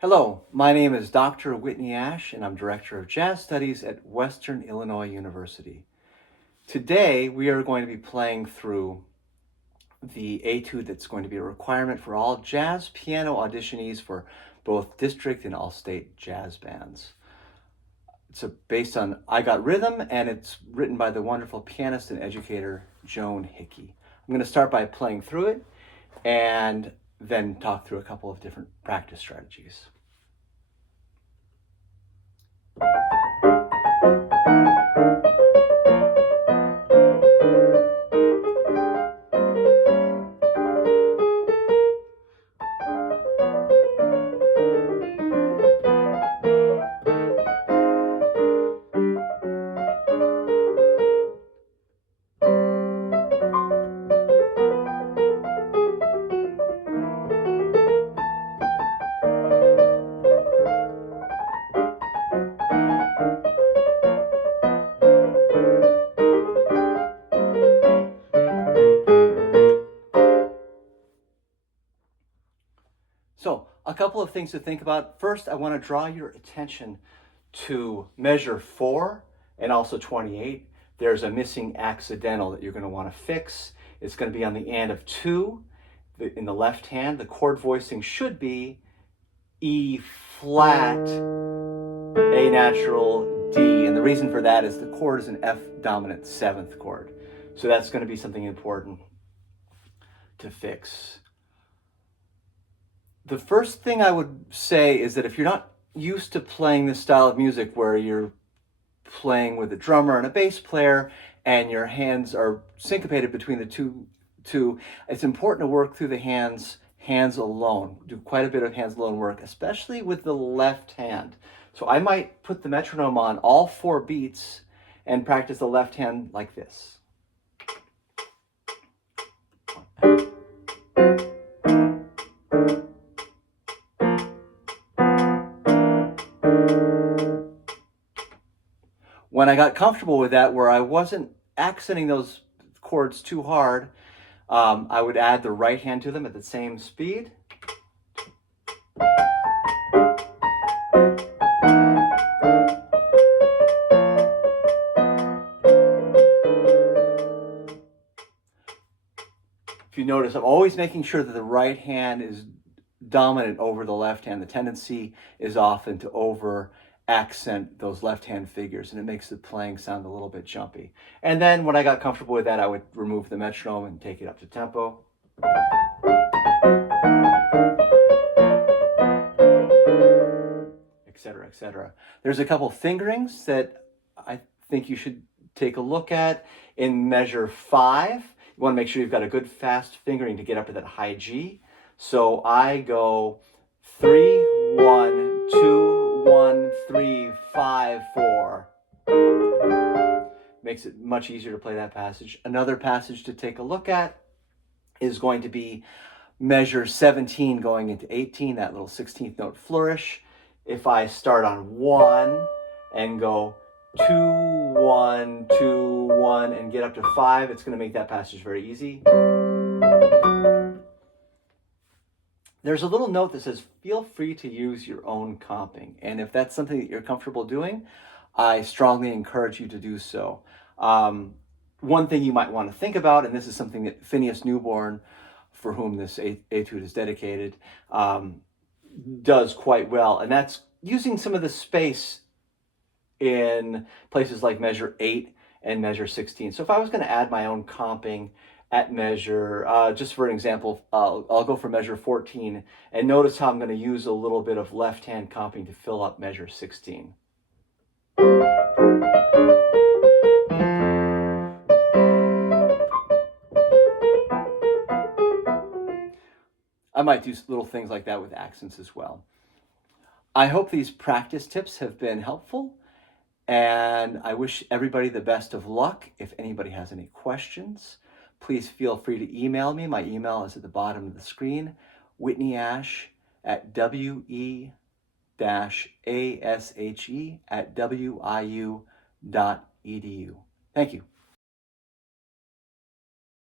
Hello, my name is Dr. Whitney Ash, and I'm Director of Jazz Studies at Western Illinois University. Today, we are going to be playing through the etude that's going to be a requirement for all jazz piano auditionees for both district and all-state jazz bands. It's based on I Got Rhythm, and it's written by the wonderful pianist and educator Joan Hickey. I'm going to start by playing through it and then talk through a couple of different practice strategies. So, a couple of things to think about. First, I want to draw your attention to measure 4 and also 28. There's a missing accidental that you're going to want to fix. It's going to be on the and of 2 in the left hand. The chord voicing should be E flat, A natural, D. And the reason for that is the chord is an F dominant 7th chord. So that's going to be something important to fix. The first thing I would say is that if you're not used to playing this style of music where you're playing with a drummer and a bass player and your hands are syncopated between the two, it's important to work through the hands alone. Do quite a bit of hands alone work, especially with the left hand. So I might put the metronome on all 4 beats and practice the left hand like this. When I got comfortable with that, where I wasn't accenting those chords too hard, I would add the right hand to them at the same speed. If you notice, I'm always making sure that the right hand is dominant over the left hand. The tendency is often to over accent those left hand figures, and it makes the playing sound a little bit jumpy. And then when I got comfortable with that, I would remove the metronome and take it up to tempo. Etc., etc. There's a couple fingerings that I think you should take a look at. In measure 5, you want to make sure you've got a good fast fingering to get up to that high G. So I go 3, 1, 2, 1, 3, 5, 4. Makes it much easier to play that passage. Another passage to take a look at is going to be measure 17 going into 18, that little 16th note flourish. If I start on 1 and go 2, 1, 2, 1, and get up to 5, it's going to make that passage very easy. There's a little note that says, feel free to use your own comping. And if that's something that you're comfortable doing, I strongly encourage you to do so. One thing you might want to think about, and this is something that Phineas Newborn, for whom this etude is dedicated, does quite well, and that's using some of the space in places like measure 8 and measure 16. So if I was going to add my own comping at measure, just for an example, I'll go for measure 14, and notice how I'm going to use a little bit of left hand comping to fill up measure 16. I might do little things like that with accents as well. I hope these practice tips have been helpful, and I wish everybody the best of luck. If anybody has any questions, please feel free to email me. My email is at the bottom of the screen, whitneyash@we-ashe@wiu.edu. Thank you.